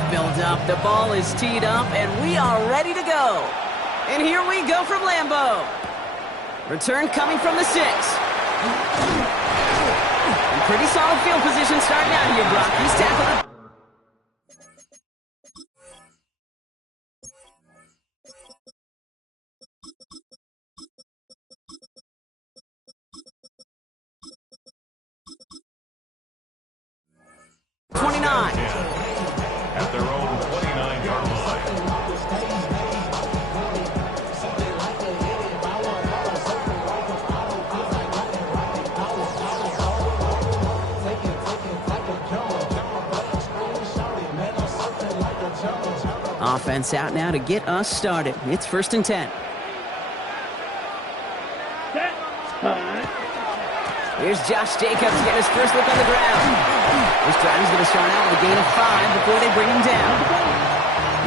enough build-up. The ball is teed up, and we are ready to go. And here we go from Lambeau. Return coming from the 6. And pretty solid field position starting out here, Brock. He's tackled it. At their own 29-yard line. Offense out now to get us started. It's 1st and 10. Here's Josh Jacobs getting his first look on the ground. This drive is going to start out with a gain of 5 before they bring him down.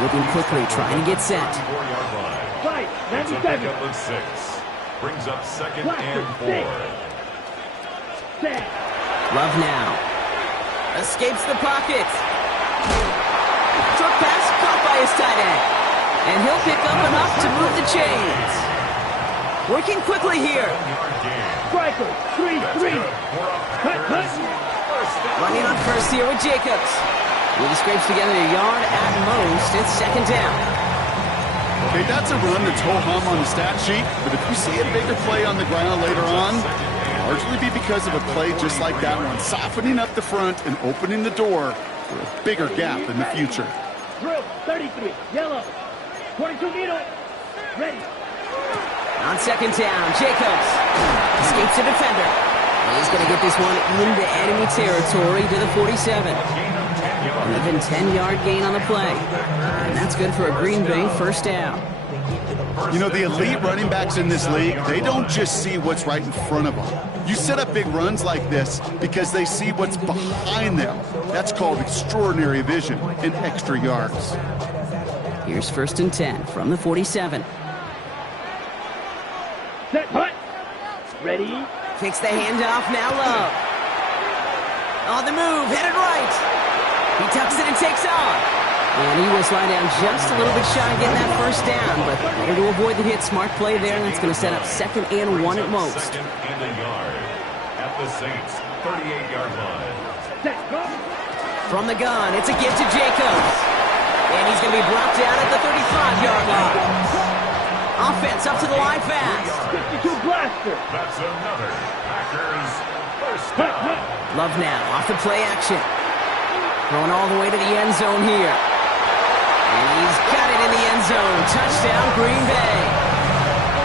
Moving quickly, trying to get set. 4-yard line. It's a pickup of 6. Brings up 2nd and 4. Love now. Escapes the pocket. Short pass caught by his tight end. And he'll pick up enough to move the chains. Working quickly here. Striker, 3-3. Cut. Running on first here with Jacobs. He scrapes together a yard at most. It's 2nd down. Okay, that's a run that's ho-hum on the stat sheet, but if you see a bigger play on the ground later on, largely be because of a play just like that one, softening up the front and opening the door for a bigger gap in the future. Drill, 33, yellow, 22 needle, ready. On 2nd down, Jacobs escapes the defender. He's going to get this one into enemy territory to the 47. An even 10-yard gain on the play. And that's good for a Green Bay 1st down. You know, the elite running backs in this league, they don't just see what's right in front of them. You set up big runs like this because they see what's behind them. That's called extraordinary vision and extra yards. Here's 1st and 10 from the 47. Set, hut. Ready. Kicks the handoff, now Love. On the move, headed right. He tucks it and takes off. And he will slide down just a little bit shy of getting that 1st down, but better to avoid the hit. Smart play there, and that's going to set up 2nd and 1 at most. 2nd and a yard. At the Saints' 38-yard line. Set, go. From the gun, it's a give to Jacobs. And he's going to be brought down at the 35-yard line. Offense up to the line fast. 52 blaster. That's another Packers 1st down. Love now, off the play action. Throwing all the way to the end zone here. And he's got it in the end zone. Touchdown, Green Bay.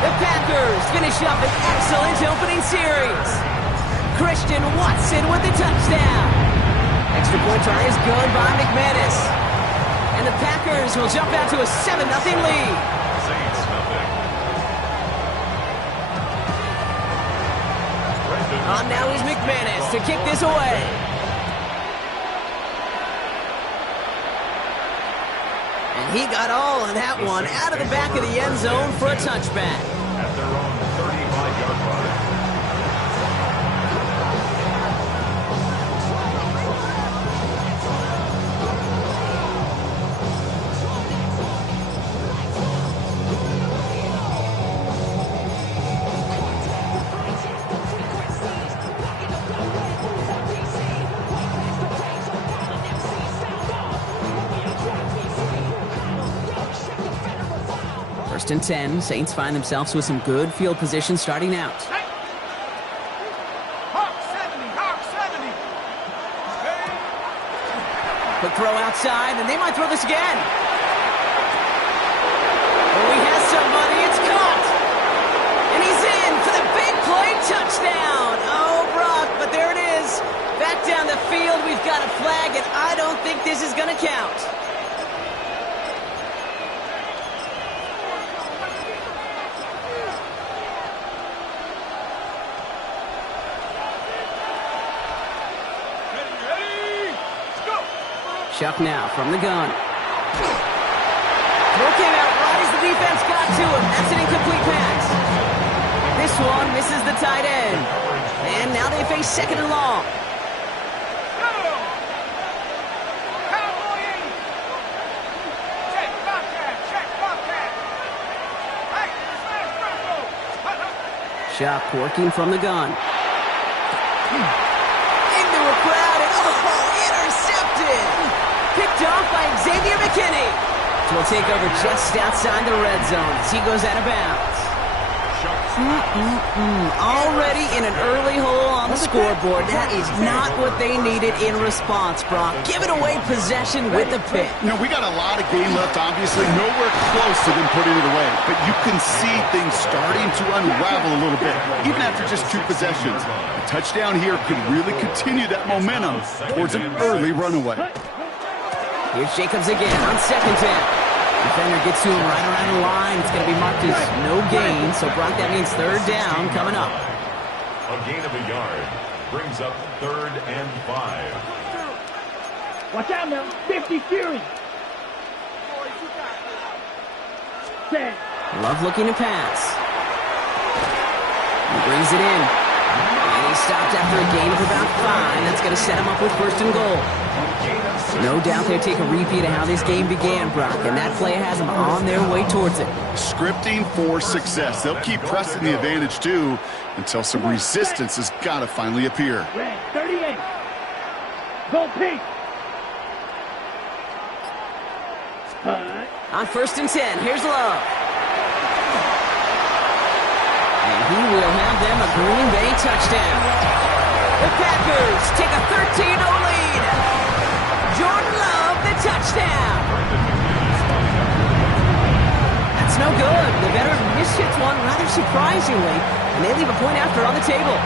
The Packers finish up an excellent opening series. Christian Watson with the touchdown. Extra point try is good by McManus. And the Packers will jump out to a 7-0 lead. Saints nothing. On now is McManus to kick this away. And he got all of that one out of the back of the end zone for a touchback. At their own 35-yard line. First and 10, Saints find themselves with some good field position starting out. Quick throw outside, and they might throw this again. Oh, he has somebody, it's caught. And he's in for the big play touchdown. Oh, Brock, but there it is. Back down the field, we've got a flag, and I don't think this is going to count. Chuck now from the gun. Throw came out right as the defense got to him. That's an incomplete pass. This one misses the tight end. And now they face 2nd and long. Shock working from the gun. Into a crowd, and the ball intercepted. Picked off by Xavier McKinney. Will take over just outside the red zone as he goes out of bounds. Already in an early hole on the scoreboard. That is not what they needed in response, Brock. Giving away possession with the pick. You know, we got a lot of game left, obviously. Nowhere close to them putting it away. But you can see things starting to unravel a little bit, even after just 2 possessions. A touchdown here could really continue that momentum towards an early runaway. Here's Jacobs again on second down. Defender gets to him right around the line. It's going to be marked as no gain. So, Brock, that means third down coming up. A gain of a yard brings up 3rd and 5. Watch out now. 50 Fury. Set. Love looking to pass. He brings it in. And he stopped after a gain of about 5. That's going to set him up with 1st and goal. No doubt they'll take a repeat of how this game began, Brock, and that play has them on their way towards it. Scripting for success. They'll keep pressing the advantage, too, until some resistance has got to finally appear. Red, 38. Go pink. On 1st and 10, here's Love. And he will have them a Green Bay touchdown. The Packers take a 13-0 lead. Jordan Love, the touchdown. That's no good. The veteran mishits one rather surprisingly, and they leave a point after on the table.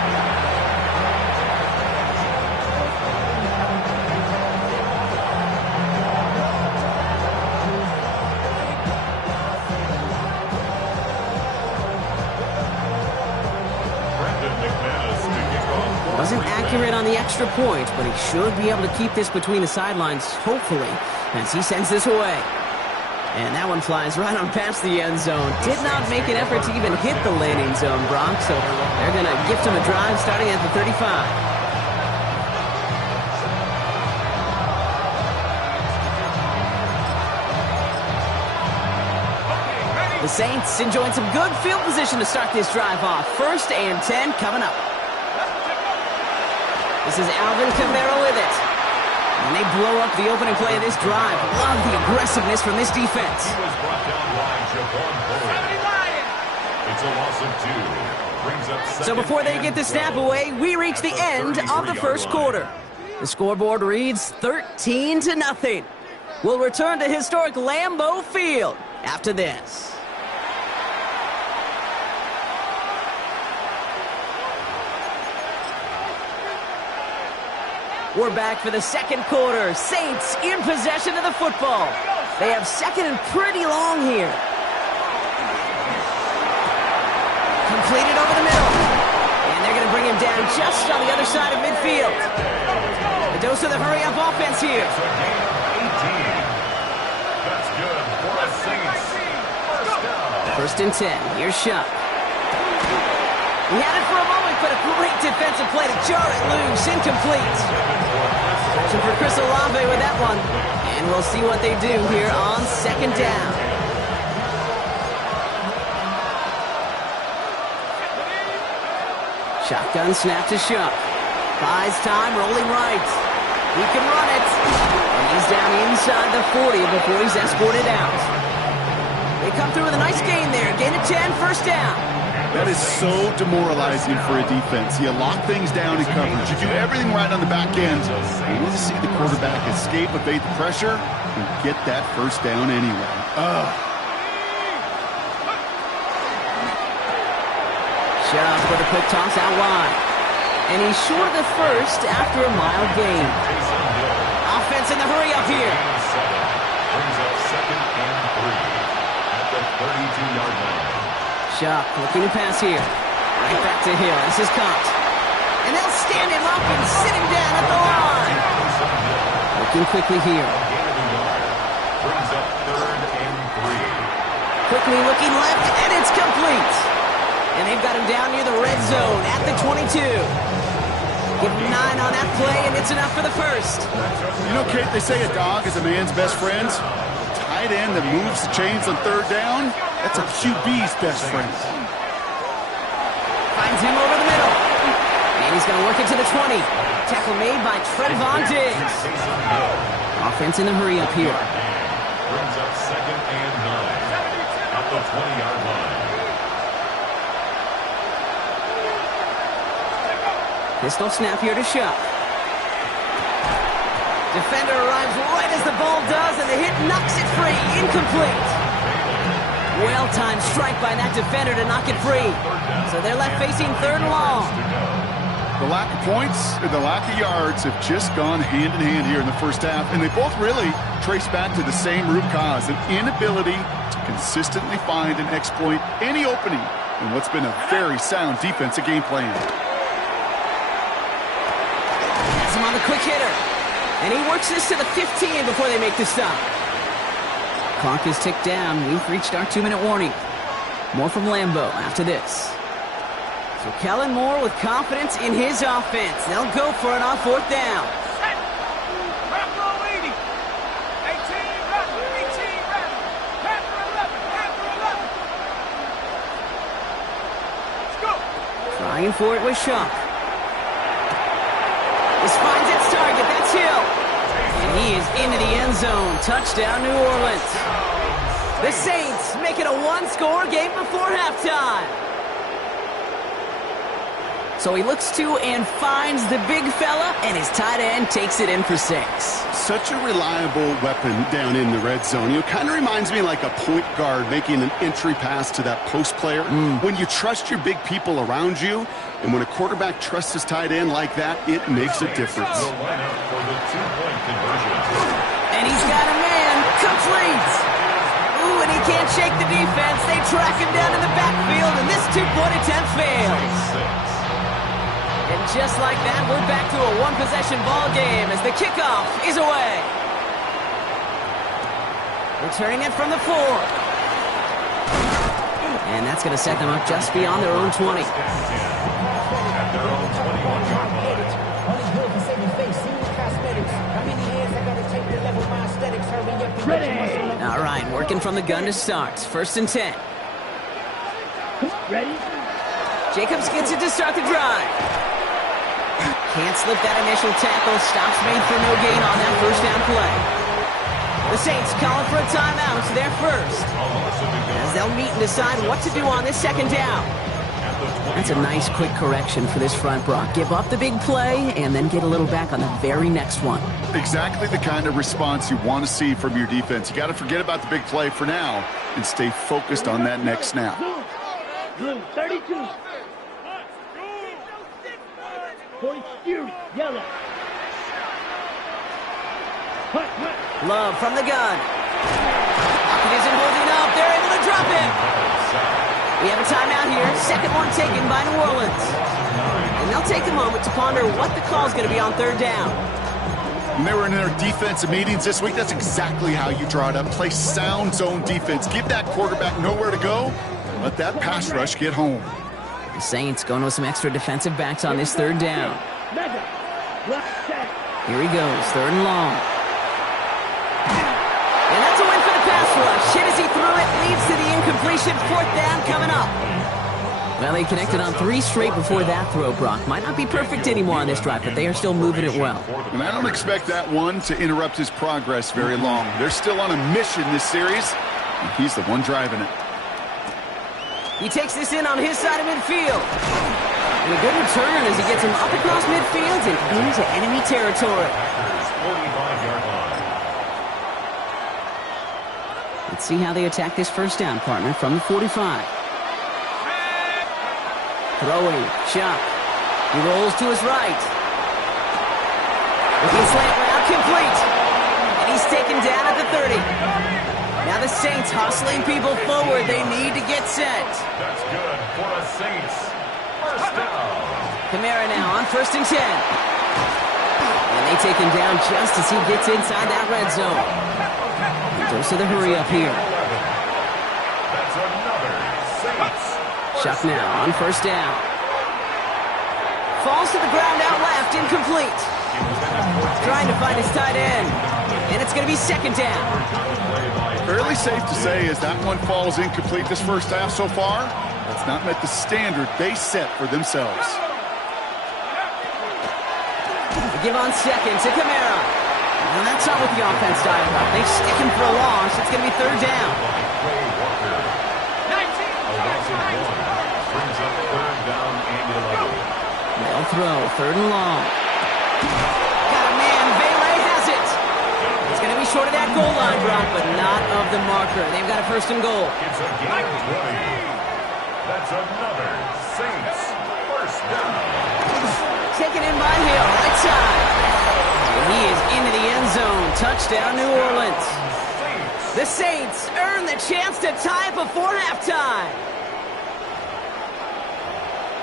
Wasn't accurate on the extra point, but he should be able to keep this between the sidelines, hopefully, as he sends this away. And that one flies right on past the end zone. Did not make an effort to even hit the landing zone, Brock, so they're going to gift him a drive starting at the 35. The Saints enjoying some good field position to start this drive off. 1st and 10 coming up. This is Alvin Kamara with it. And they blow up the opening play of this drive. Love the aggressiveness from this defense. He was brought down by Javon Bullard. It's a loss of 2. Brings up So before they get the snap away, we reach the end of the first quarter. The scoreboard reads 13-0. We'll return to historic Lambeau Field after this. We're back for the second quarter. Saints in possession of the football. They have 2nd and pretty long here. Completed over the middle. And they're going to bring him down just on the other side of midfield. A dose of the hurry-up offense here. That's good for the Saints. 1st and 10. Here's Shuck. He had it for a moment, but a great defensive play to jar it loose. Incomplete. Searching for Chris Olave with that one. And we'll see what they do here on 2nd down. Shotgun snap to Shuck. Buys time, rolling right. He can run it. And he's down inside the 40 before he's escorted out. They come through with a nice gain there. Gain of 10, 1st down. That is so demoralizing for a defense. You lock things down in coverage. You do everything right on the back end. You want to see the quarterback escape, evade the pressure, and get that 1st down anyway. Shuck with a quick toss out wide. And he's short of the 1st after a mild gain. Offense in the hurry up here. Brings up 2nd and 3 at the 32-yard line. Shuck looking to pass here. Right back to Hill. This is caught. And they'll stand him up and sit him down at the line. Looking quickly here. Brings up 3rd and 3. Quickly looking left, and it's complete. And they've got him down near the red zone at the 22. Give him 9 on that play, and it's enough for the 1st. You know, Kate, they say a dog is a man's best friend. Tight end that moves the chains on 3rd down, that's a QB's best friend. Finds him over the middle. And he's going to work it to the 20. Tackle made by Trevon Diggs. Offense in a hurry up here. Brings up 2nd and 9 at the 20-yard line. Pistol snap here to Shuck. Defender arrives right as the ball does, and the hit knocks it free. Incomplete. Well-timed strike by that defender to knock it free. So they're left facing 3rd and long. The lack of points and the lack of yards have just gone hand in hand here in the first half, and they both really trace back to the same root cause, an inability to consistently find and exploit any opening in what's been a very sound defensive game plan. Has him on the quick hitter. And he works this to the 15 before they make the stop. Clock is ticked down. We've reached our 2-minute warning. More from Lambeau after this. So Kellen Moore with confidence in his offense. They'll go for it on 4th down. Trying for it with Shuck. This finds its target. That's Hill. And he is into the end zone. Touchdown, New Orleans. The Saints make it a 1-score game before halftime. So he looks to and finds the big fella, and his tight end takes it in for 6. Such a reliable weapon down in the red zone. You know, kind of reminds me like a point guard making an entry pass to that post player. When you trust your big people around you, and when a quarterback trusts his tight end like that, it makes a difference. The lineup for the 2-point conversion. And he's got a man. Complete. Ooh, and he can't shake the defense. They track him down in the backfield, and this 2-point attempt fails. And just like that, we're back to a 1-possession ball game as the kickoff is away. Returning it from the 4. And that's going to set them up just beyond their own 20. At their own 21-yard line. All right, working from the gun to start. 1st and 10. Ready? Jacobs gets it to start the drive. Can't slip that initial tackle. Stops made for no gain on that 1st down play. The Saints calling for a timeout. They're first, as they'll meet and decide what to do on this 2nd down. That's a nice quick correction for this front, Brock. Give up the big play and then get a little back on the very next one. Exactly the kind of response you want to see from your defense. You got to forget about the big play for now and stay focused on that next snap. Blue, 32. Boy, Fury, yellow. Love from the gun. It isn't holding up. They're able to drop him. We have a timeout here. 2nd one taken by New Orleans. And they'll take a moment to ponder what the call is going to be on 3rd down. When they were in their defensive meetings this week, that's exactly how you draw it up. Play sound zone defense. Give that quarterback nowhere to go. And let that pass rush get home. The Saints going with some extra defensive backs on this 3rd down. Here he goes, 3rd and long. And that's a win for the pass rush. Hit as he threw it, leads to the incompletion. 4th down coming up. Well, they connected on 3 straight before that throw, Brock. Might not be perfect anymore on this drive, but they are still moving it well. And I don't expect that one to interrupt his progress very long. They're still on a mission this series, and he's the one driving it. He takes this in on his side of midfield. And a good return as he gets him up across midfield and into enemy territory. 45-yard line. Let's see how they attack this 1st down, partner, from the 45. Throwing, Shuck. He rolls to his right. Looking slant route, complete. And he's taken down at the 30. Now the Saints hustling people forward. They need to get set. That's good for the Saints. 1st down. Kamara now on 1st and 10. And they take him down just as he gets inside that red zone. And goes to the hurry up here. That's another Saints. Shuck now on 1st down. Falls to the ground out left, incomplete. Trying to find his tight end. And it's going to be 2nd down. Fairly safe to say as that one falls incomplete this 1st half so far, That's not met the standard they set for themselves. They give on second to Kamara. And that's not what the offense dialed up. They stick him for a loss. It's going to be third down. Brings up third down and 11. They'll throw, third and long. Got a man, Bailey has it. It's going to be short of that goal line, Brock, but not of the marker. They've got a first and goal. It's a gain of 20. That's another Saints first down. Taken in by Hill, right side. And he is into the end zone. Touchdown, New Orleans. The Saints earn the chance to tie it before halftime.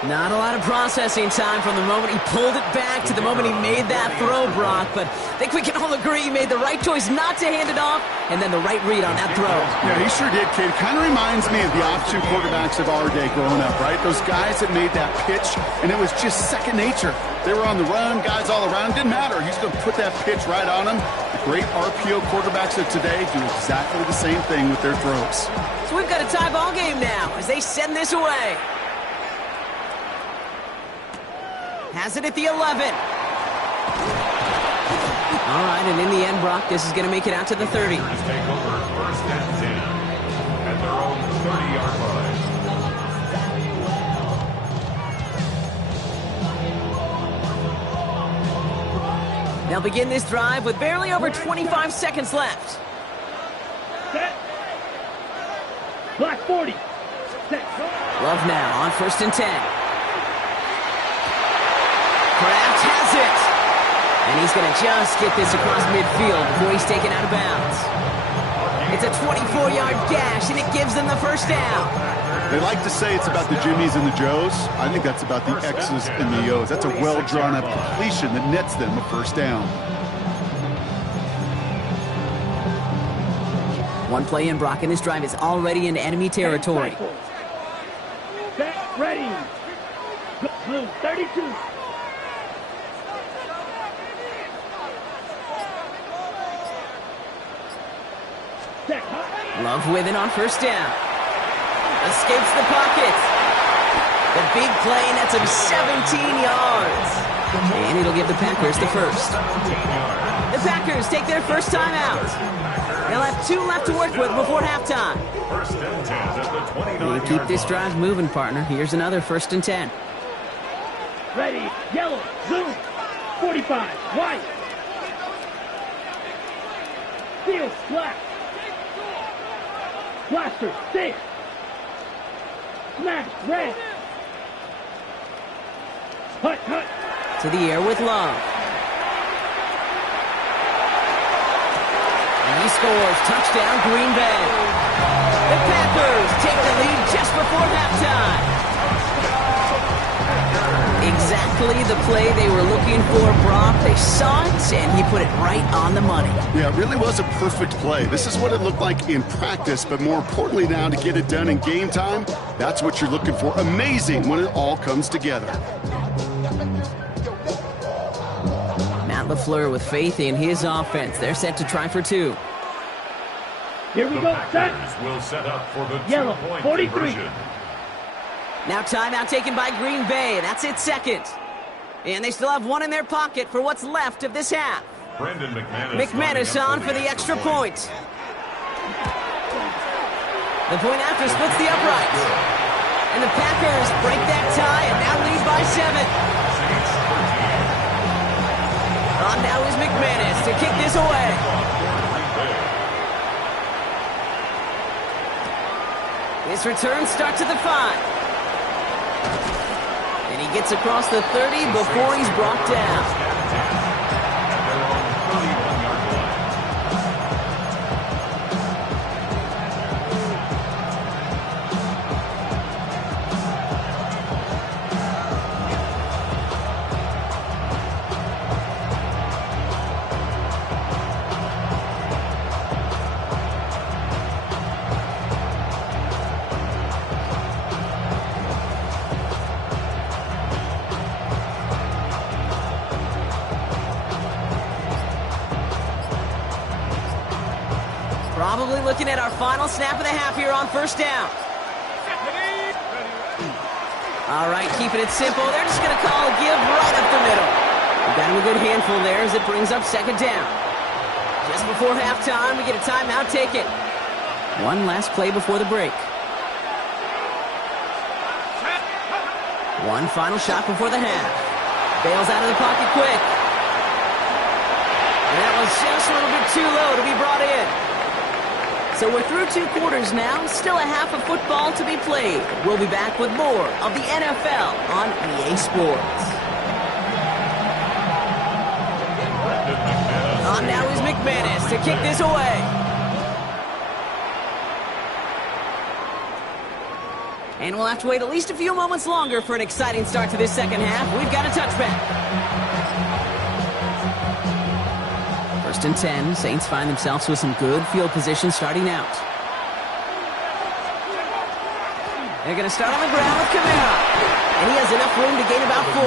Not a lot of processing time from the moment he pulled it back to the moment he made that throw, Brock. But I think we can all agree he made the right choice not to hand it off, and then the right read on that throw. Yeah, he sure did, kid. Kind of reminds me of the option quarterbacks of our day growing up, right? Those guys that made that pitch, and it was just second nature. They were on the run, guys all around. Didn't matter. He's going to put that pitch right on them. The great RPO quarterbacks of today do exactly the same thing with their throws. So we've got a tie ball game now as they send this away. Has it at the 11. All right, and in the end, Brock, this is going to make it out to the 30. Take over first and 10 at their own 30-yard line. They'll begin this drive with barely over 25 seconds left. Set. Black 40. Set. Love now on first and 10. Kraft has it. And he's going to just get this across midfield before he's taken out of bounds. It's a 24-yard gash, and it gives them the first down. They like to say it's about the Jimmies and the Joes. I think that's about the X's and the O's. That's a well-drawn-up completion that nets them a first down. One play in, Brock, and this drive is already into enemy territory. Set. Ready. Blue 32. Love with it on first down. Escapes the pocket. The big play nets him 17 yards. And it'll give the Packers the first. The Packers take their first time out. They'll have 2 left to work with before halftime. First and 10 at the 29-yard Keep this drive moving, partner. Here's another first and 10. Ready. Yellow. Blue. 45. White. Steel. Black. Blaster, 6. Smash, red. Hut. To the air with Love. And he scores. Touchdown, Green Bay. The Packers take the lead just before halftime. Exactly the play they were looking for, Brock. They saw it, and he put it right on the money. Yeah, it really was a perfect play. This is what it looked like in practice, but more importantly now to get it done in game time, that's what you're looking for. Amazing when it all comes together. Matt LaFleur with faith in his offense. They're set to try for 2. Here we The go. Set. Packers will set up for the Yellow, two-point 43. conversion. Now timeout taken by Green Bay. That's its second. And they still have 1 in their pocket for what's left of this half. Brendan McManus on for the extra point. The point after splits the upright. And the Packers break that tie and now lead by 7. On now is McManus to kick this away. This return starts at the 5. And he gets across the 30 before he's brought down. Probably looking at our final snap of the half here on first down. All right, keeping it simple. They're just going to call a give right up the middle. We got him a good handful there as it brings up second down. Just before halftime, we get a timeout taken. One last play before the break. One final shot before the half. Bails out of the pocket quick. And that was just a little bit too low to be brought in. So we're through 2 quarters now. Still a half of football to be played. We'll be back with more of the NFL on EA Sports. On now is McManus to kick this away. And we'll have to wait at least a few moments longer for an exciting start to this second half. We've got a touchback. First and 10. Saints find themselves with some good field position starting out. They're going to start on the ground with Kamara. And he has enough room to gain about 4.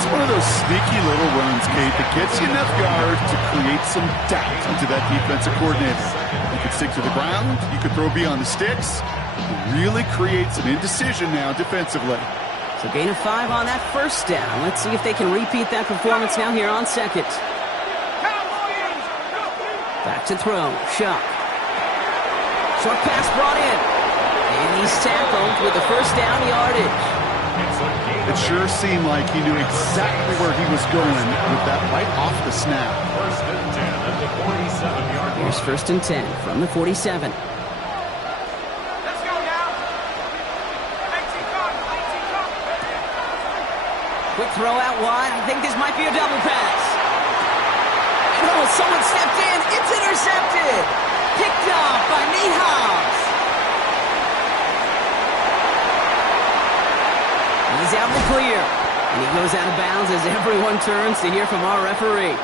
It's one of those sneaky little runs, Kate, that gets you enough yards to create some doubt into that defensive coordinator. You could stick to the ground. You could throw beyond the sticks. It really creates an indecision now defensively. So gain of 5 on that first down. Let's see if they can repeat that performance now here on second. Back to throw. Shuck. Short pass brought in. And he's tackled with the first down yardage. It sure seemed like he knew exactly where he was going with that right off the snap. First and 10 at the 47-yard line. Here's first and 10 from the 47. Quick throw out wide. I think this might be a double pass. Oh, someone stepped in. It's intercepted. Picked off by Nate Hobbs. He's out in the clear. And he goes out of bounds as everyone turns to hear from our referee.